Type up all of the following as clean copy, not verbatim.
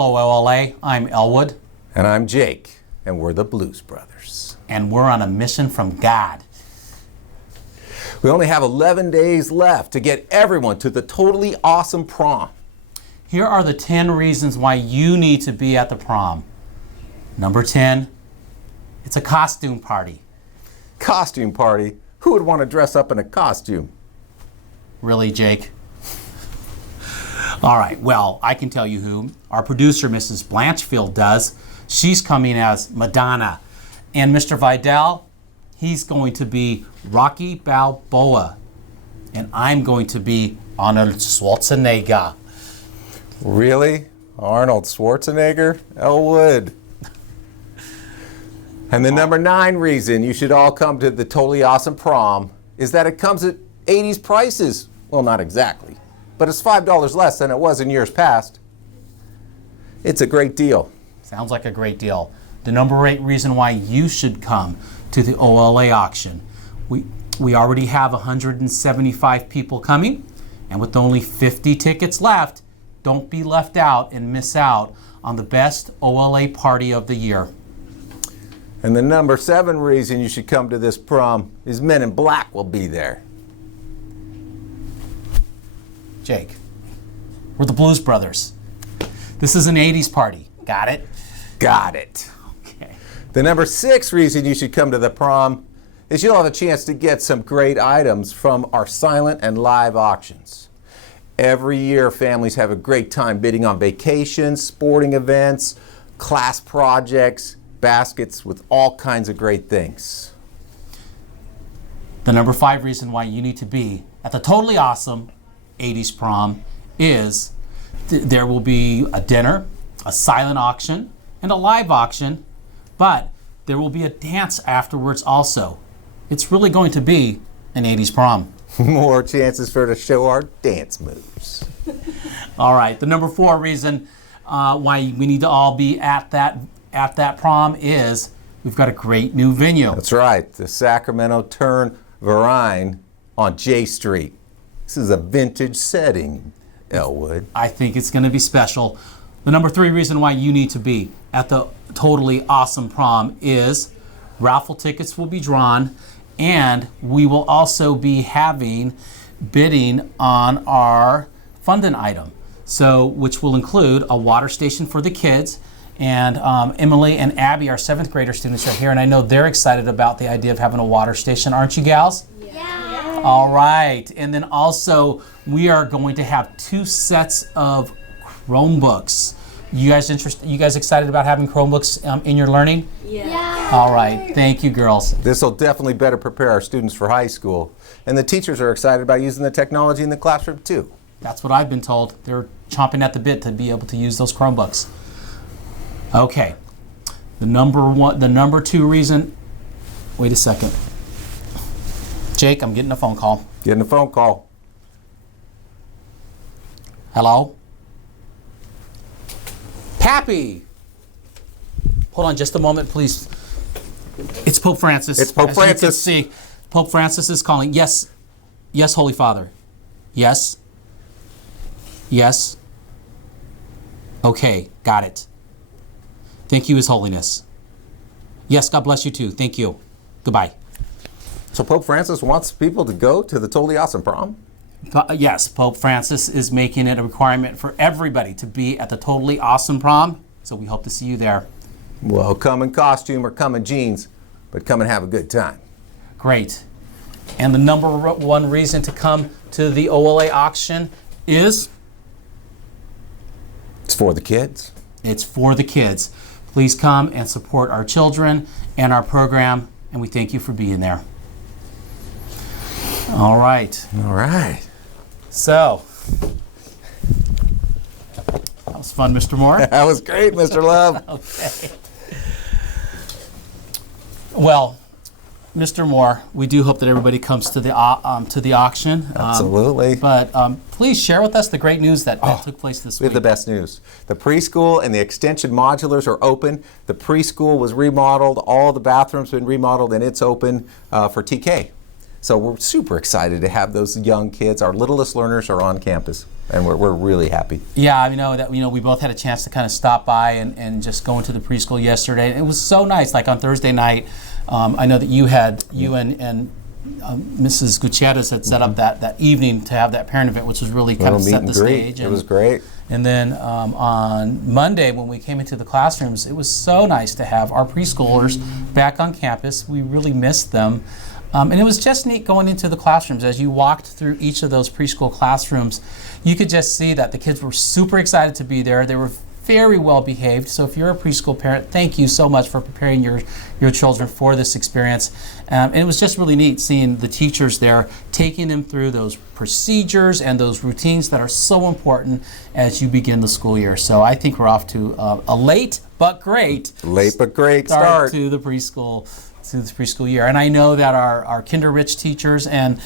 Hello, OLA. I'm Elwood. And I'm Jake, and we're the Blues Brothers. And we're on a mission from God. We only have 11 days left to get everyone to the totally awesome prom. Here are the 10 reasons why you need to be at the prom. Number 10, it's a costume party. Costume party? Who would want to dress up in a costume? Really, Jake? All right, well, I can tell you who. Our producer, Mrs. Blanchfield, does. She's coming as Madonna. And Mr. Vidal, he's going to be Rocky Balboa. And I'm going to be Arnold Schwarzenegger. Really? Arnold Schwarzenegger? Elwood. And the number 9 reason you should all come to the totally awesome prom is that it comes at 80s prices. Well, not exactly, but it's $5 less than it was in years past. It's a great deal. Sounds like a great deal. The number 8 reason why you should come to the OLA auction. We already have 175 people coming, and with only 50 tickets left, don't be left out and miss out on the best OLA party of the year. And the number 7 reason you should come to this prom is Men in Black will be there. Jake, we're the Blues Brothers. This is an 80s party. Got it? Got it. Okay. The number 6 reason you should come to the prom is you'll have a chance to get some great items from our silent and live auctions. Every year, families have a great time bidding on vacations, sporting events, class projects, baskets with all kinds of great things. The number 5 reason why you need to be at the totally awesome 80s prom is there will be a dinner, a silent auction, and a live auction, but there will be a dance afterwards also. It's really going to be an 80s prom. More chances for us to show our dance moves. All right, the number 4 reason why we need to all be at that prom is we've got a great new venue. That's right, the Sacramento turn Verein on J Street. This is a vintage setting, Elwood. I think it's going to be special. The number 3 reason why you need to be at the totally awesome prom is raffle tickets will be drawn, and we will also be having bidding on our funding item, which will include a water station for the kids. And Emily and Abby, our 7th grader students, are here, and I know they're excited about the idea of having a water station. Aren't you gals? Yeah. All right. And then also, we are going to have 2 sets of Chromebooks. You guys excited about having Chromebooks in your learning? Yeah. All right. Thank you, girls. This will definitely better prepare our students for high school. And the teachers are excited about using the technology in the classroom, too. That's what I've been told. They're chomping at the bit to be able to use those Chromebooks. Okay. The number 2 reason. Wait a second. Jake, I'm getting a phone call. Getting a phone call. Hello? Pappy! Hold on just a moment, please. It's Pope Francis. It's Pope Francis. As you can see, Pope Francis is calling. Yes. Yes, Holy Father. Yes. Yes. Okay, got it. Thank you, His Holiness. Yes, God bless you too. Thank you. Goodbye. So Pope Francis wants people to go to the totally awesome prom? Yes, Pope Francis is making it a requirement for everybody to be at the totally awesome prom. So we hope to see you there. Well, come in costume or come in jeans, but come and have a good time. Great. And the number 1 reason to come to the OLA auction is? It's for the kids. It's for the kids. Please come and support our children and our program, and we thank you for being there. All right. All right. So, that was fun, Mr. Moore. That was great, Mr. Love. Okay. Well, Mr. Moore, we do hope that everybody comes to the auction. Absolutely. But please share with us the great news that took place this We week. have the best news. The preschool and the extension modulars are open. The preschool was remodeled. All the bathrooms have been remodeled, and it's open for TK. So we're super excited to have those young kids. Our littlest learners are on campus, and we're really happy. Yeah, I know that we both had a chance to kind of stop by and just go into the preschool yesterday. It was so nice. Like on Thursday night, I know that you and Mrs. Gutierrez had set up that evening to have that parent event, which was really kind of set the stage. It was great. And then on Monday, when we came into the classrooms, it was so nice to have our preschoolers back on campus. We really missed them. And it was just neat going into the classrooms. As you walked through each of those preschool classrooms, you could just see that the kids were super excited to be there. They were very well behaved. So if you're a preschool parent, thank you so much for preparing your children for this experience. And it was just really neat seeing the teachers there, taking them through those procedures and those routines that are so important as you begin the school year. So I think we're off to a late but great start to the preschool year. And I know that our Kinder-Rich teachers and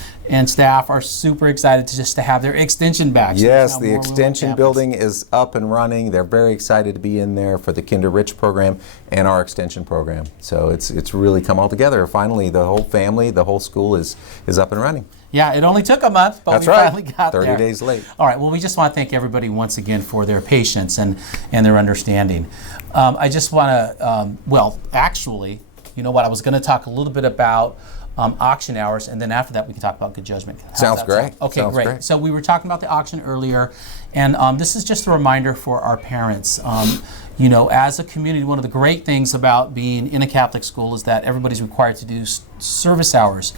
staff are super excited to have their extension back. Yes, the extension building is up and running. They're very excited to be in there for the Kinder-Rich program and our extension program. So it's really come all together. Finally, the whole family, the whole school is up and running. Yeah, it only took a month, but That's we right. finally got 30 there. days late. All right, well, we just want to thank everybody once again for their patience and their understanding. I just want to, actually, you know what, I was going to talk a little bit about auction hours, and then after that we can talk about good judgment. Sounds great. Okay, Sounds great. So we were talking about the auction earlier, and this is just a reminder for our parents. As a community, one of the great things about being in a Catholic school is that everybody's required to do service hours.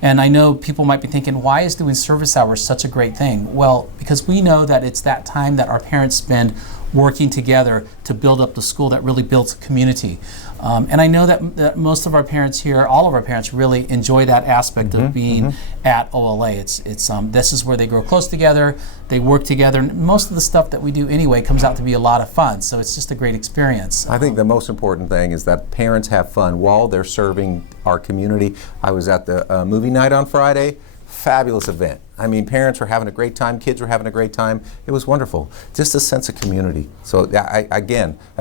And I know people might be thinking, why is doing service hours such a great thing? Well, because we know that it's that time that our parents spend working together to build up the school that really builds a community. And I know that most of our parents here, all of our parents, really enjoy that aspect of being at OLA. It's this is where they grow close together, they work together, and most of the stuff that we do anyway comes out to be a lot of fun. So it's just a great experience. I think the most important thing is that parents have fun while they're serving our community. I was at the movie night on Friday. Fabulous event. I mean, parents were having a great time, kids were having a great time. It was wonderful. Just a sense of community. So I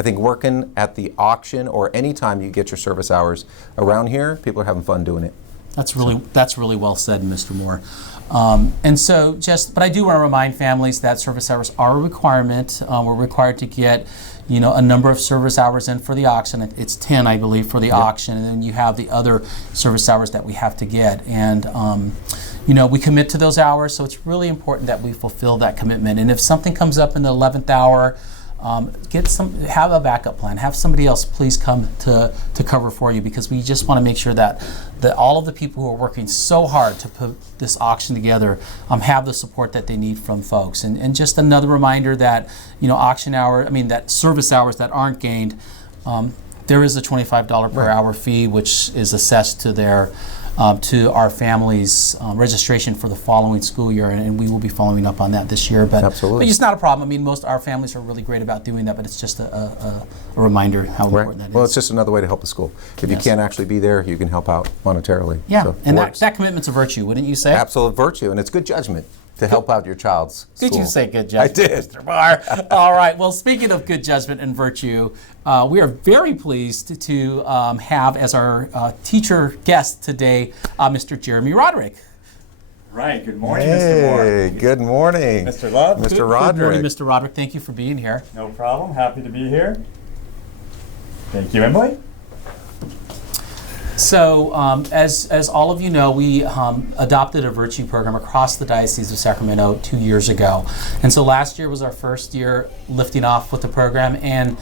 think working at the auction or any time you get your service hours around here, people are having fun doing it. That's really well said, Mr. Moore. But I do want to remind families that service hours are a requirement. We're required to get a number of service hours in for the auction. It's 10, I believe, for the auction, and then you have the other service hours that we have to get. And we commit to those hours, so it's really important that we fulfill that commitment. And if something comes up in the 11th hour, have a backup plan. Have somebody else please come to cover for you, because we just want to make sure that all of the people who are working so hard to put this auction together have the support that they need from folks. And just another reminder that that service hours that aren't gained, there is a $25 per hour fee, which is assessed to our family's registration for the following school year, and we will be following up on that this year. But it's not a problem. I mean, most our families are really great about doing that, but it's just a reminder how important that is. Well, it's just another way to help the school. If you can't actually be there, you can help out monetarily. Yeah, so and that commitment's a virtue, wouldn't you say? Absolute virtue, and it's good judgment to help out your child's school. Did you say good judgment? I did. Mr. Barr. All right. Well, speaking of good judgment and virtue, we are very pleased to have as our teacher guest today, Mr. Jeremy Roderick. Right. Good morning, Mr. Moore. Hey, good morning. Mr. Love. Mr. Roderick. Good morning, Mr. Roderick. Thank you for being here. No problem. Happy to be here. Thank you, Emily. So, as all of you know, we adopted a virtue program across the Diocese of Sacramento 2 years ago. And so last year was our first year lifting off with the program, and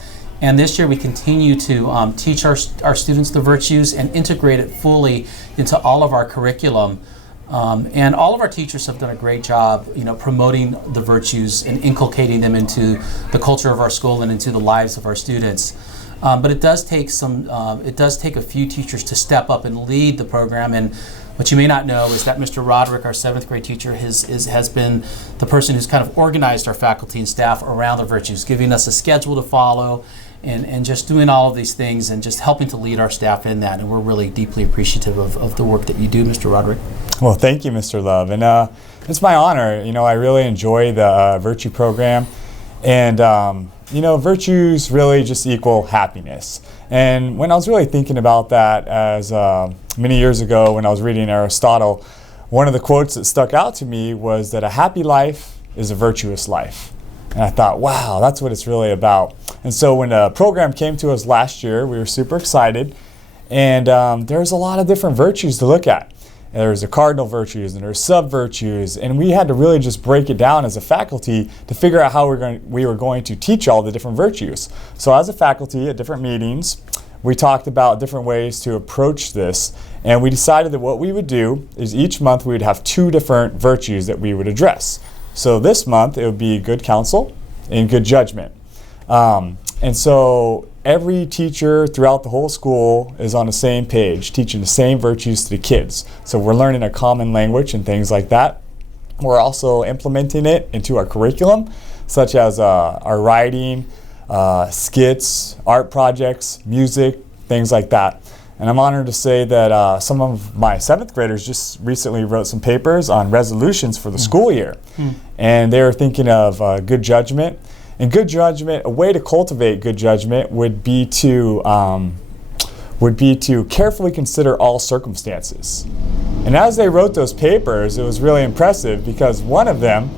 this year we continue to teach our students the virtues and integrate it fully into all of our curriculum. And all of our teachers have done a great job, promoting the virtues and inculcating them into the culture of our school and into the lives of our students. But it does take a few teachers to step up and lead the program. And what you may not know is that Mr. Roderick, our 7th grade teacher, has been the person who's kind of organized our faculty and staff around the virtues, giving us a schedule to follow, and just doing all of these things and just helping to lead our staff in that. And we're really deeply appreciative of the work that you do, Mr. Roderick. Well, thank you, Mr. Love. And it's my honor. I really enjoy the virtue program. And virtues really just equal happiness. And when I was really thinking about that as many years ago when I was reading Aristotle, one of the quotes that stuck out to me was that a happy life is a virtuous life. And I thought, wow, that's what it's really about. And so when the program came to us last year, we were super excited. And there's a lot of different virtues to look at. There's the cardinal virtues and there's sub-virtues. And we had to really just break it down as a faculty to figure out how we were going to teach all the different virtues. So as a faculty at different meetings, we talked about different ways to approach this. And we decided that what we would do is each month we would have 2 different virtues that we would address. So this month it would be good counsel and good judgment. And so every teacher throughout the whole school is on the same page, teaching the same virtues to the kids. So we're learning a common language and things like that. We're also implementing it into our curriculum, such as our writing, skits, art projects, music, things like that. And I'm honored to say that some of my 7th graders just recently wrote some papers on resolutions for the school year. And they were thinking of good judgment. And good judgment, a way to cultivate good judgment would be to carefully consider all circumstances. And as they wrote those papers, it was really impressive because one of them,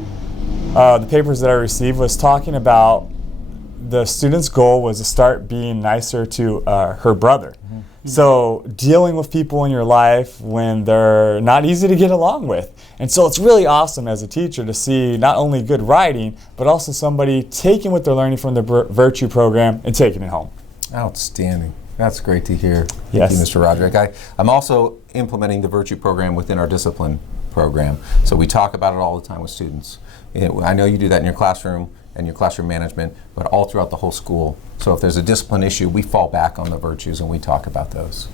the papers that I received, was talking about the student's goal was to start being nicer to her brother. So dealing with people in your life when they're not easy to get along with. And so it's really awesome as a teacher to see not only good writing, but also somebody taking what they're learning from the virtue program and taking it home. Outstanding. That's great to hear. Yes. Thank you, Mr. Roderick. I'm also implementing the virtue program within our discipline program. So we talk about it all the time with students. I know you do that in your classroom and your classroom management, but all throughout the whole school. So if there's a discipline issue, we fall back on the virtues and we talk about those.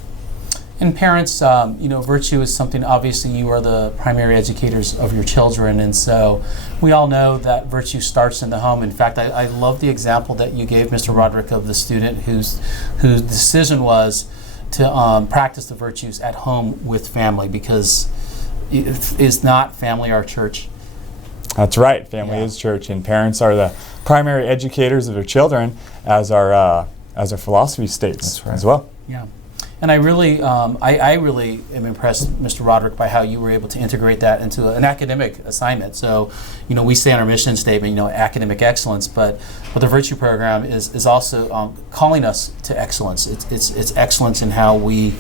And parents, virtue is something, obviously you are the primary educators of your children, and so we all know that virtue starts in the home. In fact, I love the example that you gave, Mr. Roderick, of the student whose decision was to practice the virtues at home with family, because is not family our church? That's right. Family is church, and parents are the primary educators of their children, as our philosophy states as well. Yeah. And I really am impressed, Mr. Roderick, by how you were able to integrate that into an academic assignment. So, we say in our mission statement, academic excellence, but the virtue program is also calling us to excellence. It's excellence in how we,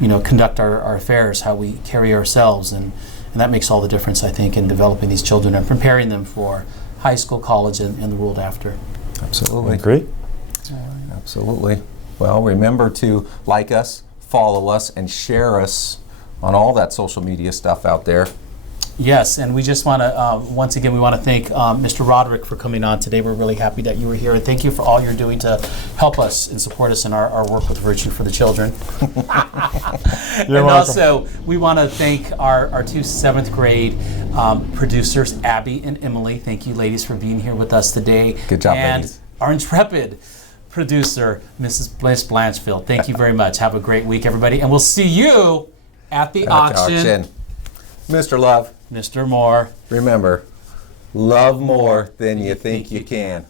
conduct our affairs, how we carry ourselves, and that makes all the difference, I think, in developing these children and preparing them for high school, college, and the world after. Absolutely. I agree. Absolutely. Well, remember to like us, follow us, and share us on all that social media stuff out there. Yes, and we just want to, once again, we want to thank Mr. Roderick for coming on today. We're really happy that you were here, and thank you for all you're doing to help us and support us in our work with Virtue for the Children. You're and welcome. Also, we want to thank our 2 7th grade producers, Abby and Emily. Thank you, ladies, for being here with us today. Good job, and ladies. Our intrepid producer, Mrs. Bliss Blanchfield. Thank you very much. Have a great week, everybody, and we'll see you at the auction. Mr. Love. Mr. Moore. Remember, love more than you think you can.